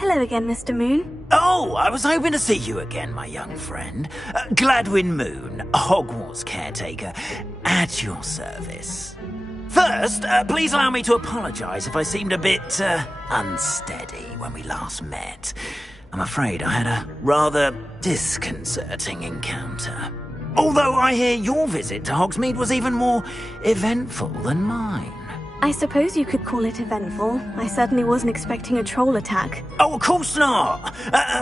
Hello again, Mr. Moon. Oh, I was hoping to see you again, my young friend. Gladwin Moon, Hogwarts caretaker, at your service. First, please allow me to apologise if I seemed a bit, unsteady when we last met. I'm afraid I had a rather disconcerting encounter. Although I hear your visit to Hogsmeade was even more eventful than mine. I suppose you could call it eventful. I certainly wasn't expecting a troll attack. Oh, of course not.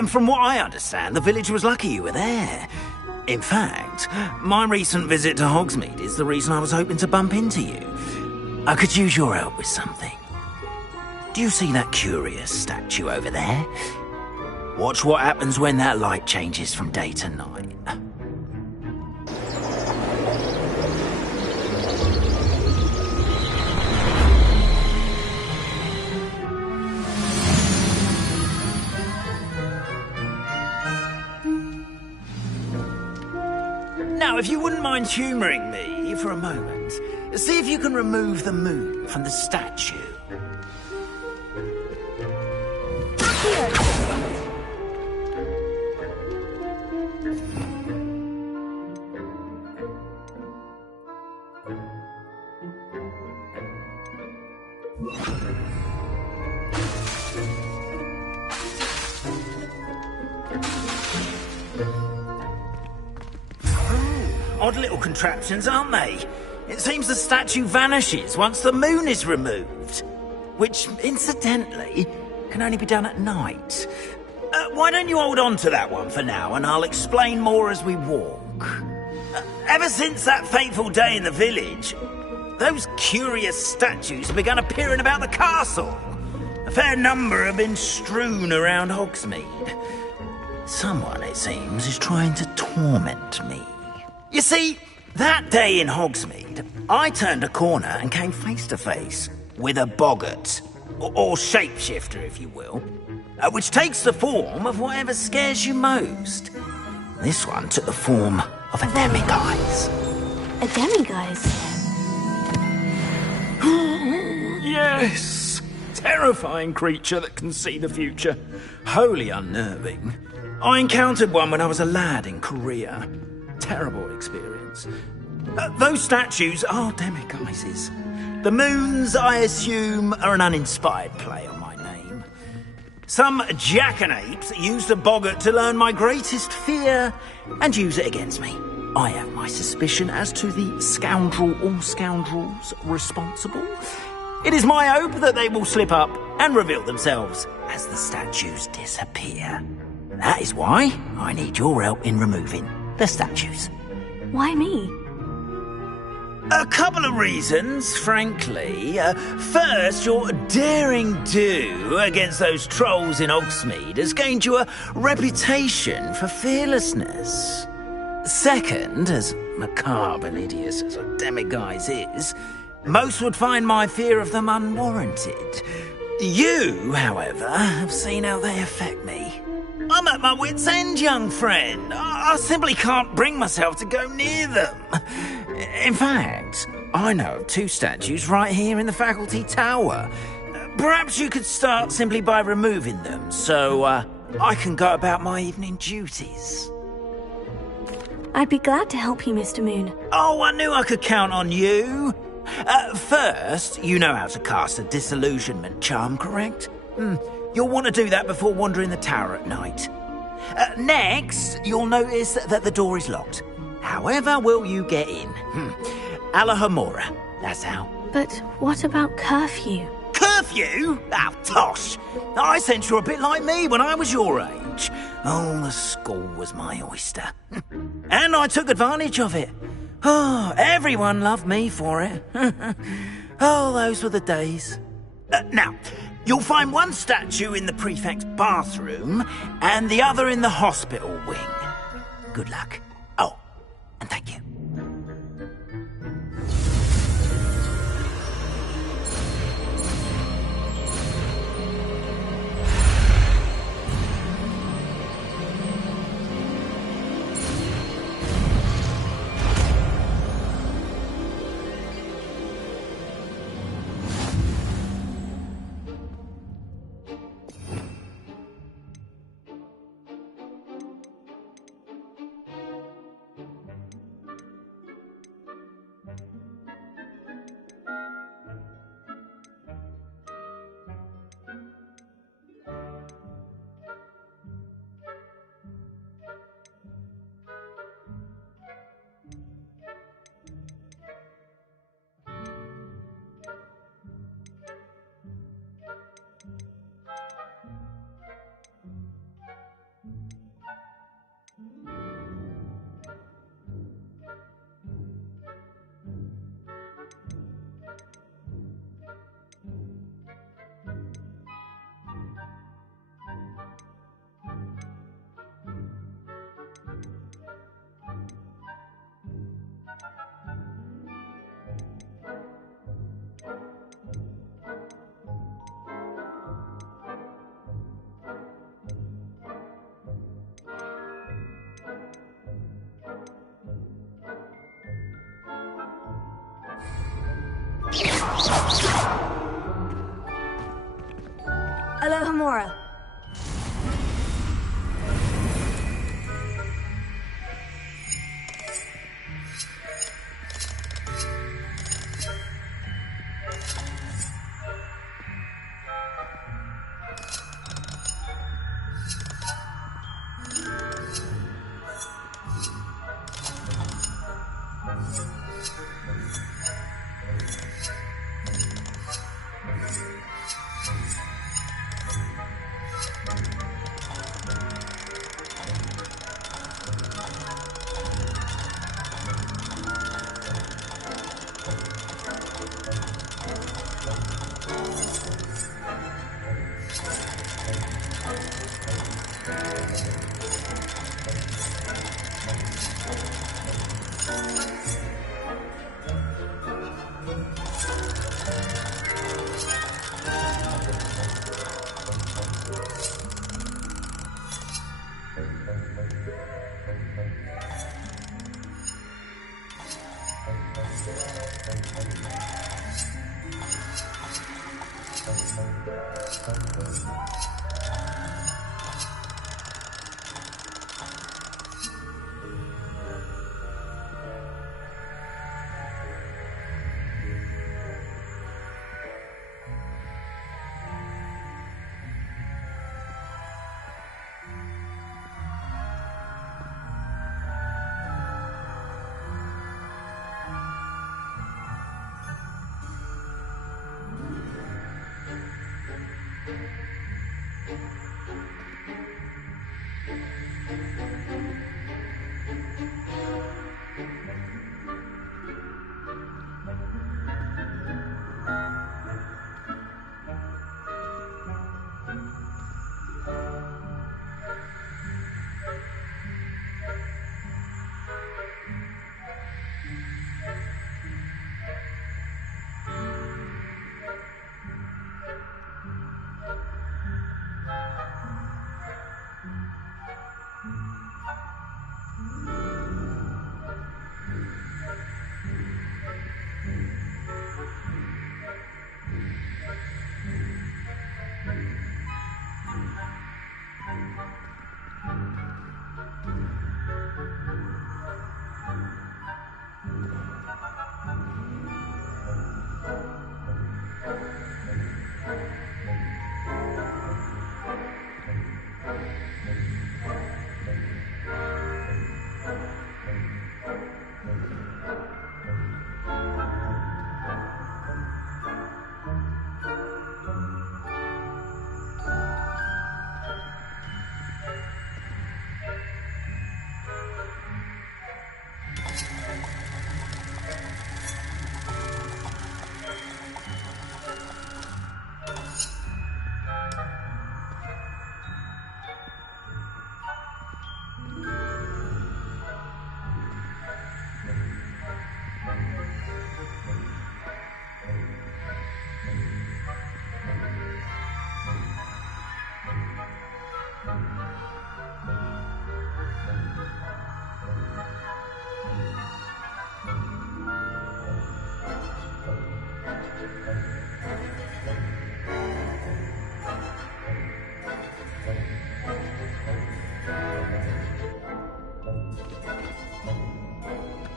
From what I understand, the village was lucky you were there. In fact, my recent visit to Hogsmeade is the reason I was hoping to bump into you. I could use your help with something. Do you see that curious statue over there? Watch what happens when that light changes from day to night. Now, if you wouldn't mind humouring me for a moment, see if you can remove the moon from the statue. Odd little contraptions, aren't they? It seems the statue vanishes once the moon is removed. Which, incidentally, can only be done at night. Why don't you hold on to that one for now, and I'll explain more as we walk. Ever since that fateful day in the village, those curious statues have begun appearing about the castle. A fair number have been strewn around Hogsmeade. Someone, it seems, is trying to torment me. You see, that day in Hogsmeade, I turned a corner and came face to face with a boggart, or shapeshifter, if you will, which takes the form of whatever scares you most. This one took the form of a demiguise. A demiguise? Yes! Terrifying creature that can see the future. Wholly unnerving. I encountered one when I was a lad in Korea. Terrible experience. Those statues are demiguises. The moons, I assume, are an uninspired play on my name. Some jackanapes used a boggart to learn my greatest fear and use it against me. I have my suspicion as to the scoundrel or scoundrels responsible. It is my hope that they will slip up and reveal themselves as the statues disappear. That is why I need your help in removing the statues. Why me? A couple of reasons, frankly. First, your daring do against those trolls in Hogsmeade has gained you a reputation for fearlessness. Second, as macabre and hideous as a demiguise is, most would find my fear of them unwarranted. You, however, have seen how they affect me. I'm at my wit's end, young friend. I simply can't bring myself to go near them. In fact, I know of two statues right here in the faculty tower. Perhaps you could start simply by removing them, so I can go about my evening duties. I'd be glad to help you, Mr. Moon. Oh, I knew I could count on you. First, you know how to cast a disillusionment charm, correct? You'll want to do that before wandering the tower at night. Next, you'll notice that the door is locked. However will you get in? Alahomora, that's how. But what about curfew? Curfew? Ah, tosh. I sense you're a bit like me when I was your age. Oh, the school was my oyster. And I took advantage of it. Oh, everyone loved me for it. Oh, those were the days. Now, you'll find one statue in the prefect's bathroom and the other in the hospital wing. Good luck. Oh, and thank you. Aloha Mora.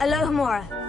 Aloha Mora.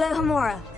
Hello, Hamura.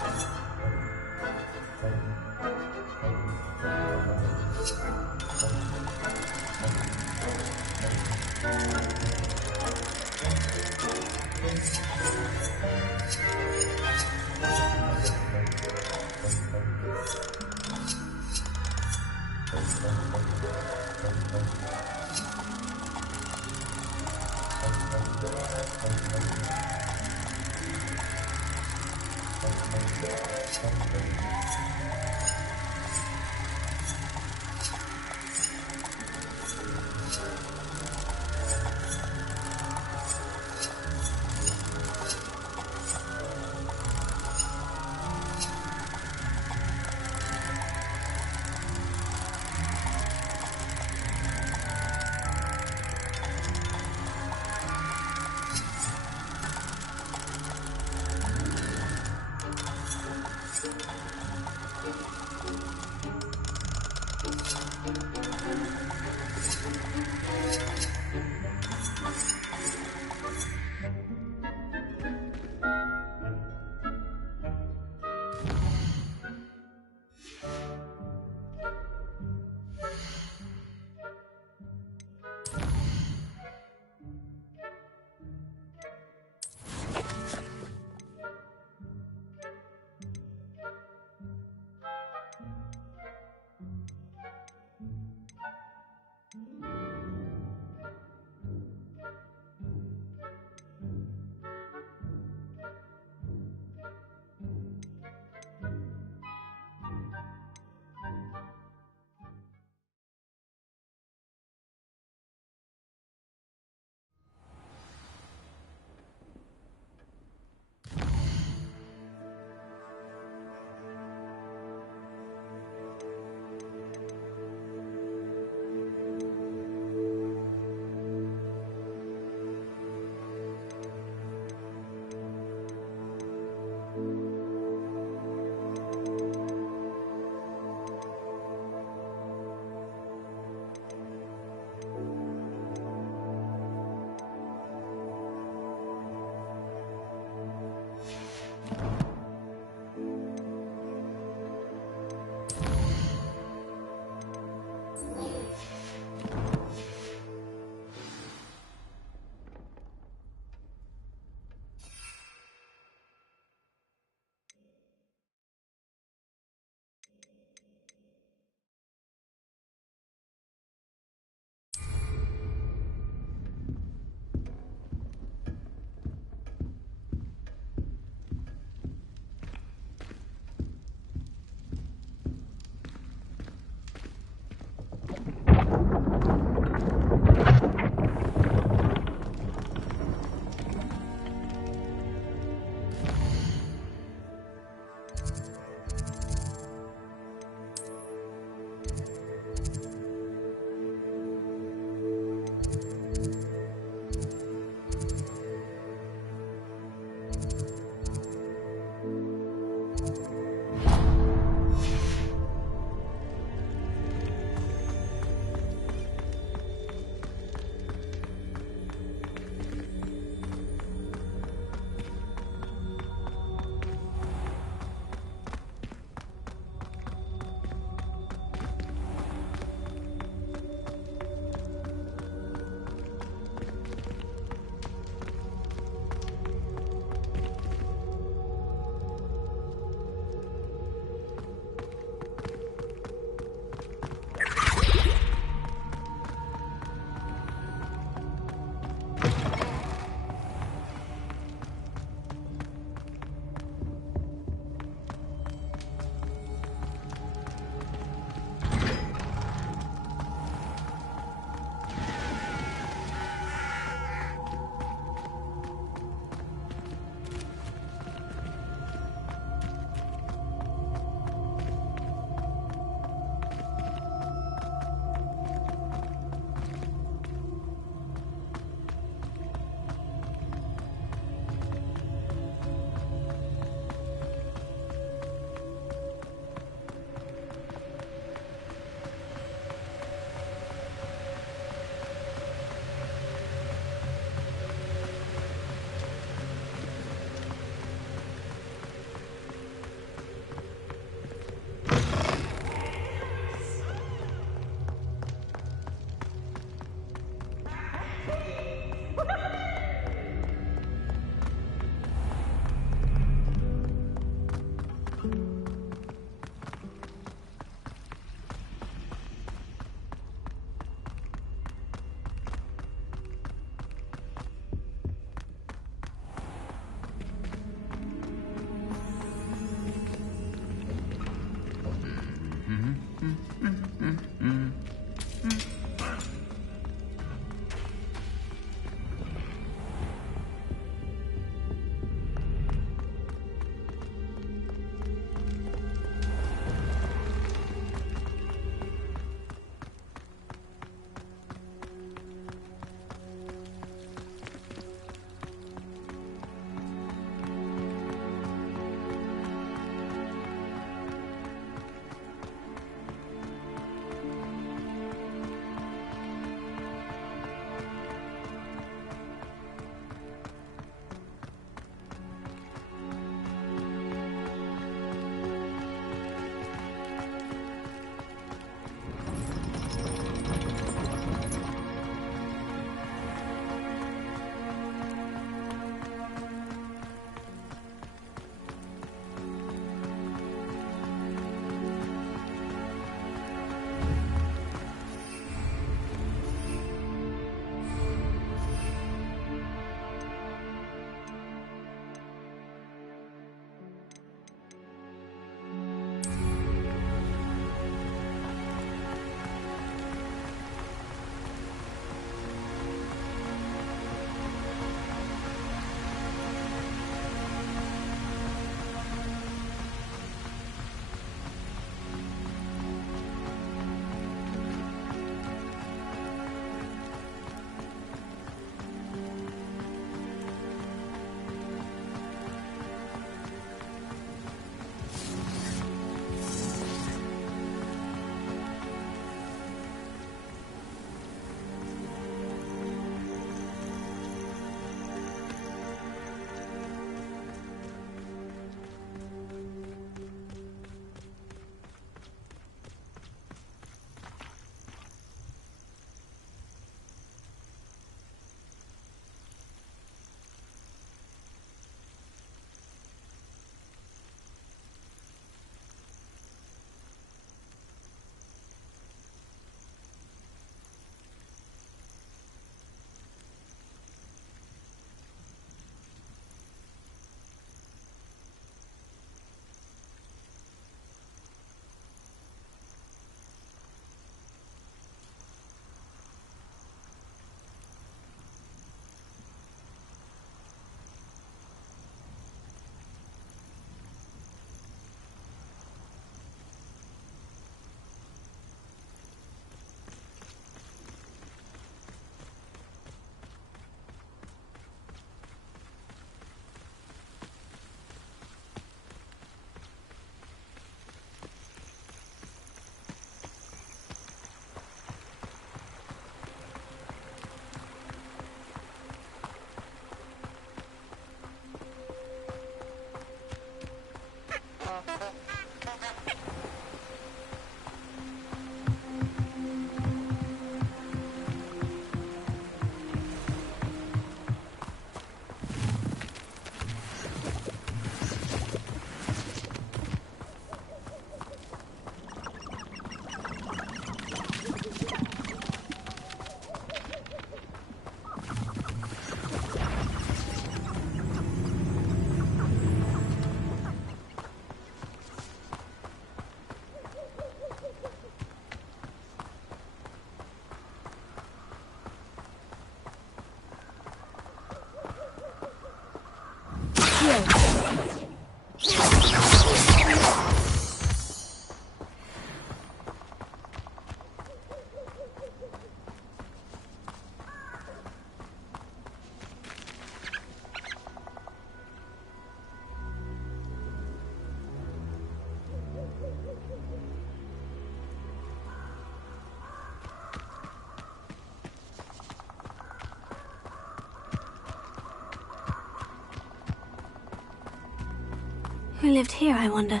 Who lived here, I wonder?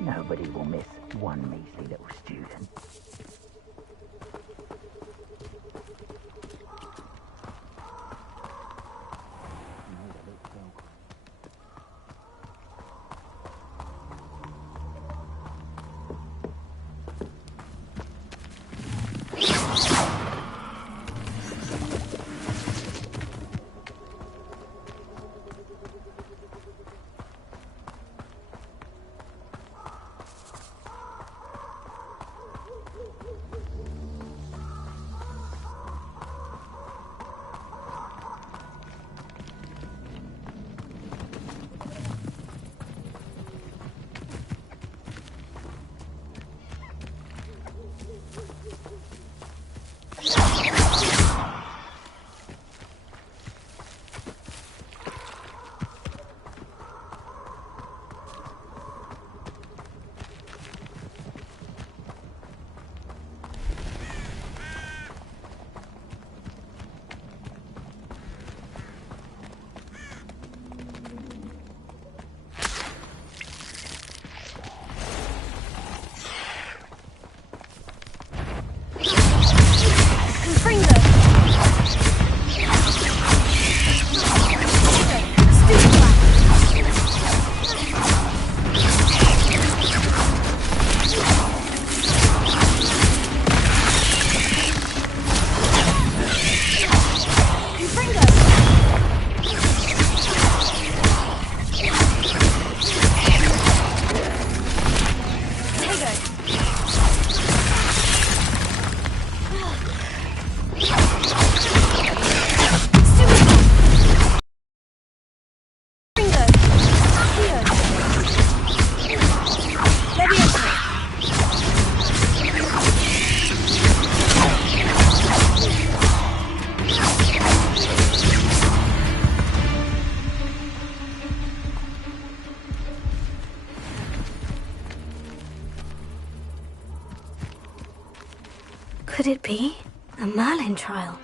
Nobody will miss one measly little student. Could it be a Merlin trial?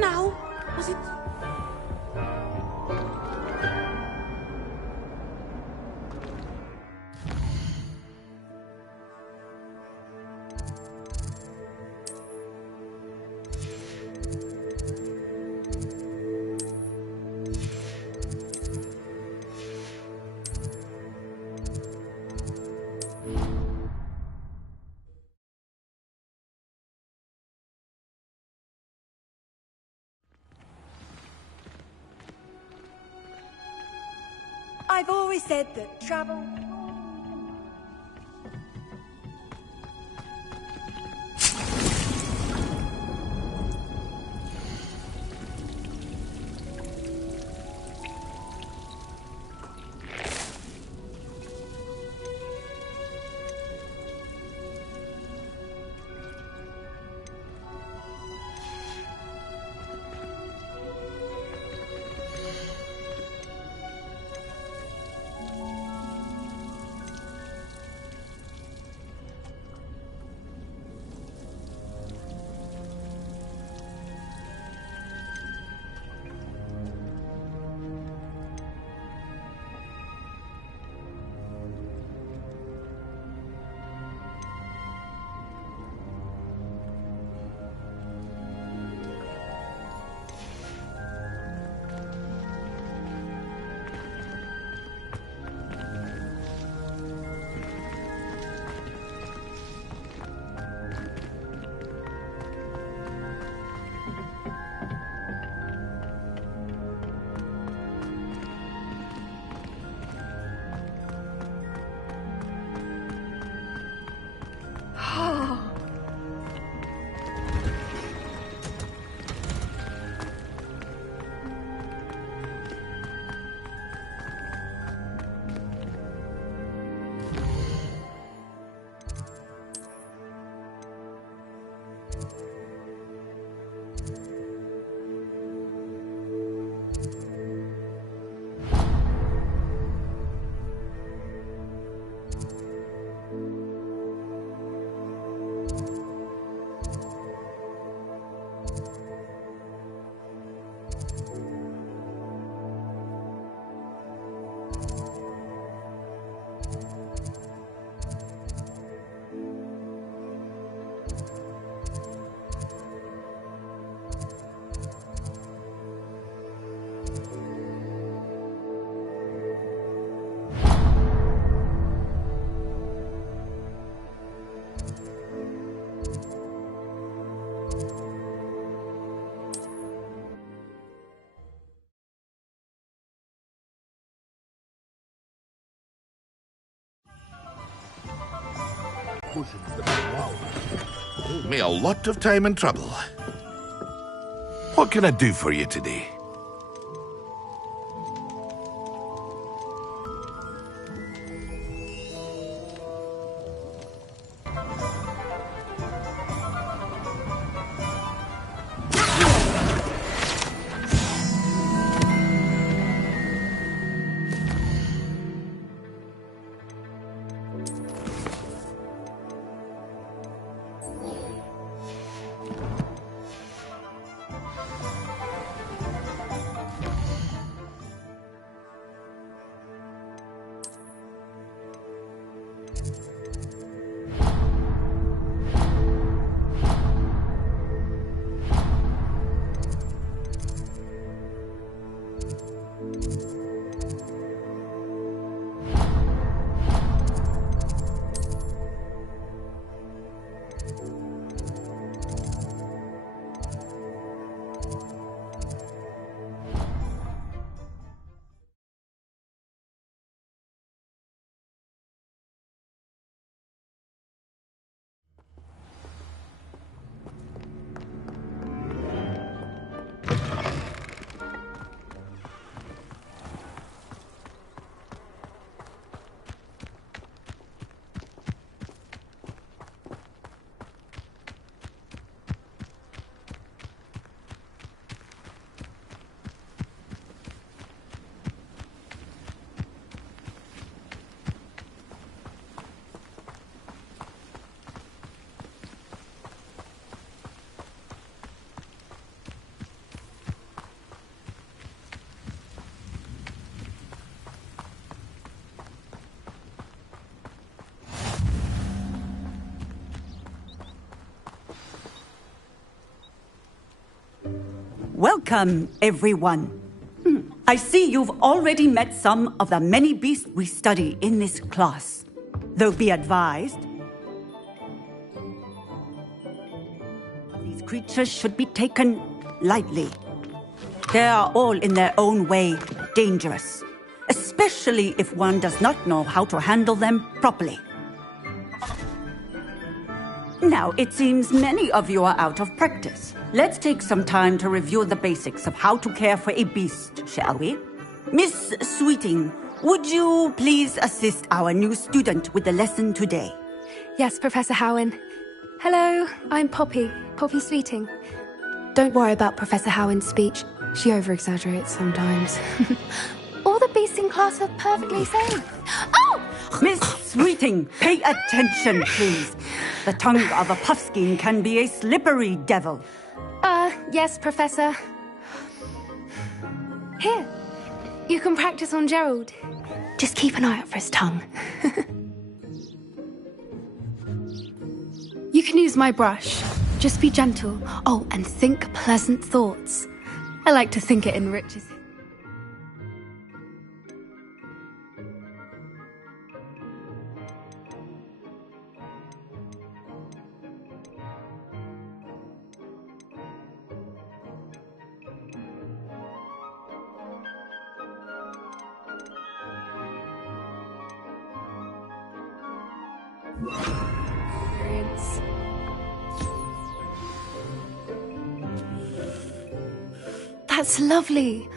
Now, was it... I've always said that travel... Me a lot of time and trouble. What can I do for you today? Welcome, everyone. I see you've already met some of the many beasts we study in this class. Though be advised, these creatures should be taken lightly. They are all in their own way dangerous, especially if one does not know how to handle them properly. Now, it seems many of you are out of practice. Let's take some time to review the basics of how to care for a beast, shall we? Miss Sweeting, would you please assist our new student with the lesson today? Yes, Professor Howen. Hello, I'm Poppy Sweeting. Don't worry about Professor Howen's speech. She over-exaggerates sometimes. All the beasts in class are perfectly safe. Oh! Miss Sweeting, pay attention, please. The tongue of a puffskein can be a slippery devil. Yes, Professor. Here, you can practice on Gerald. Just keep an eye out for his tongue. You can use my brush. Just be gentle. Oh, and think pleasant thoughts. I like to think it enriches it. That's lovely.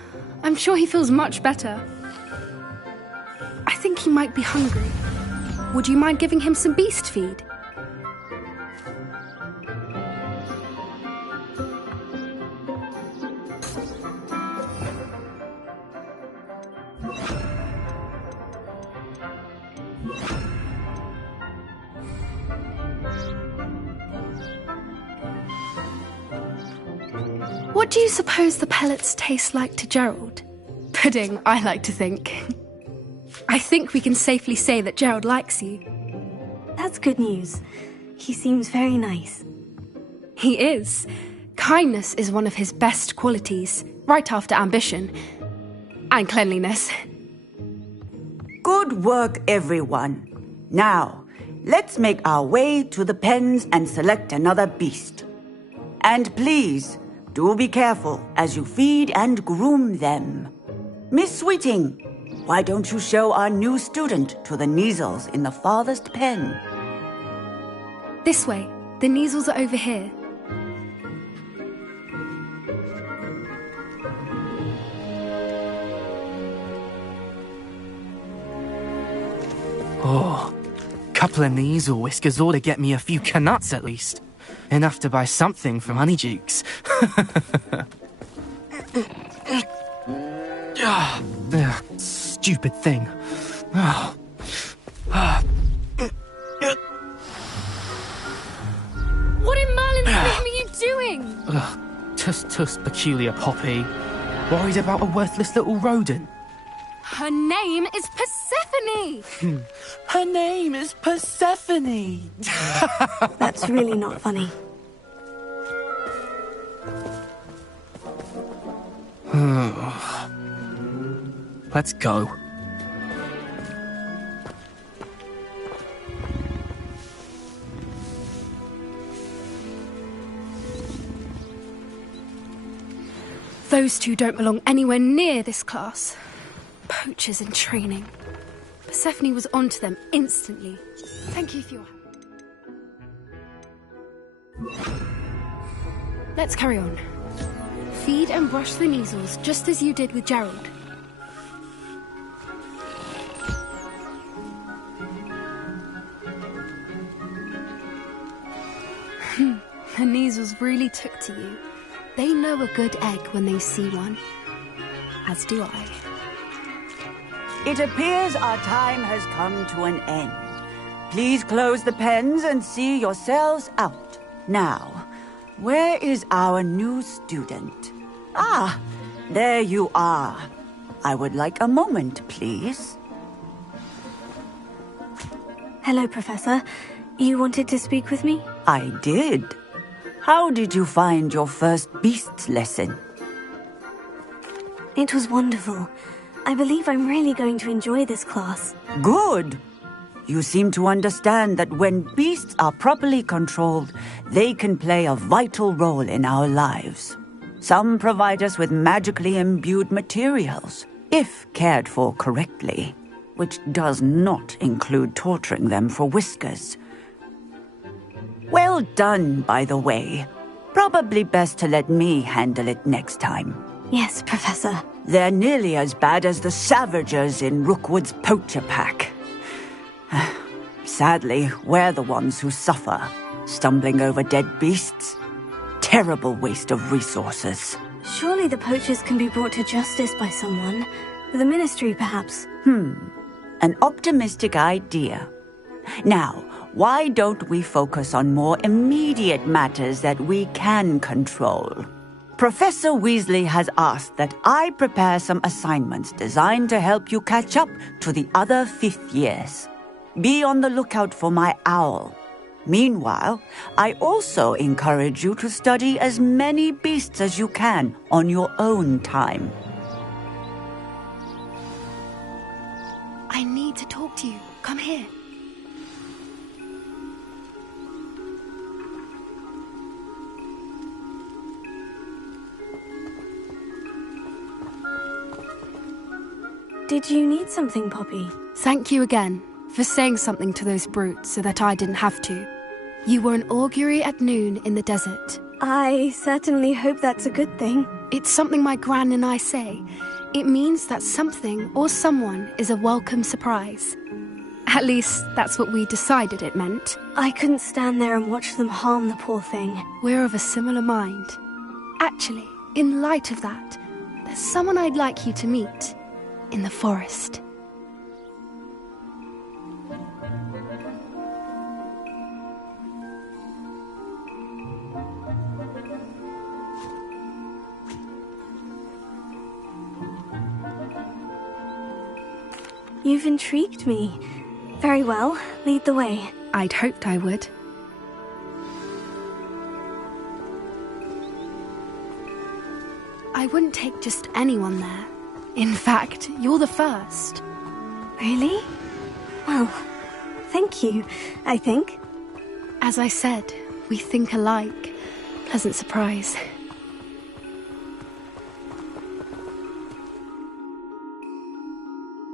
I'm sure he feels much better. I think he might be hungry. Would you mind giving him some beast feed? What do you suppose the pellets taste like to Gerald? Pudding, I like to think. I think we can safely say that Gerald likes you. That's good news. He seems very nice. He is. Kindness is one of his best qualities, right after ambition. And cleanliness. Good work, everyone. Now, let's make our way to the pens and select another beast. And please, do be careful as you feed and groom them. Miss Sweeting, why don't you show our new student to the Neasels in the farthest pen? This way. The Neasels are over here. Oh, couple of Neasel whiskers ought to get me a few canuts at least. Enough to buy something from Honeydukes. Stupid thing. What in Merlin's name are you doing? Tuss, peculiar Poppy. Worried about a worthless little rodent. Her name is Persephone! Her name is Persephone! That's really not funny. Let's go. Those two don't belong anywhere near this class. Poachers in training. Persephone was onto them instantly. Thank you for your help. Let's carry on. Feed and brush the Neasels just as you did with Gerald. The Neasels really took to you. They know a good egg when they see one. As do I. It appears our time has come to an end. Please close the pens and see yourselves out. Now, where is our new student? Ah, there you are. I would like a moment, please. Hello, Professor. You wanted to speak with me? I did. How did you find your first beasts lesson? It was wonderful. I believe I'm really going to enjoy this class. Good. You seem to understand that when beasts are properly controlled, they can play a vital role in our lives. Some provide us with magically imbued materials, if cared for correctly, which does not include torturing them for whiskers. Well done, by the way. Probably best to let me handle it next time. Yes, Professor. They're nearly as bad as the Savagers in Rookwood's poacher pack. Sadly, we're the ones who suffer, stumbling over dead beasts. Terrible waste of resources. Surely the poachers can be brought to justice by someone. The Ministry, perhaps. An optimistic idea. Now, why don't we focus on more immediate matters that we can control? Professor Weasley has asked that I prepare some assignments designed to help you catch up to the other 5th years. Be on the lookout for my owl. Meanwhile, I also encourage you to study as many beasts as you can on your own time. I need to talk to you. Come here. Did you need something, Poppy? Thank you again for saying something to those brutes so that I didn't have to. You were an augury at noon in the desert. I certainly hope that's a good thing. It's something my gran and I say. It means that something or someone is a welcome surprise. At least, that's what we decided it meant. I couldn't stand there and watch them harm the poor thing. We're of a similar mind. Actually, in light of that, there's someone I'd like you to meet. In the forest. You've intrigued me. Very well, lead the way. I'd hoped I would. I wouldn't take just anyone there. In fact, you're the first. Really? Well, thank you, I think. As I said, we think alike. Pleasant surprise.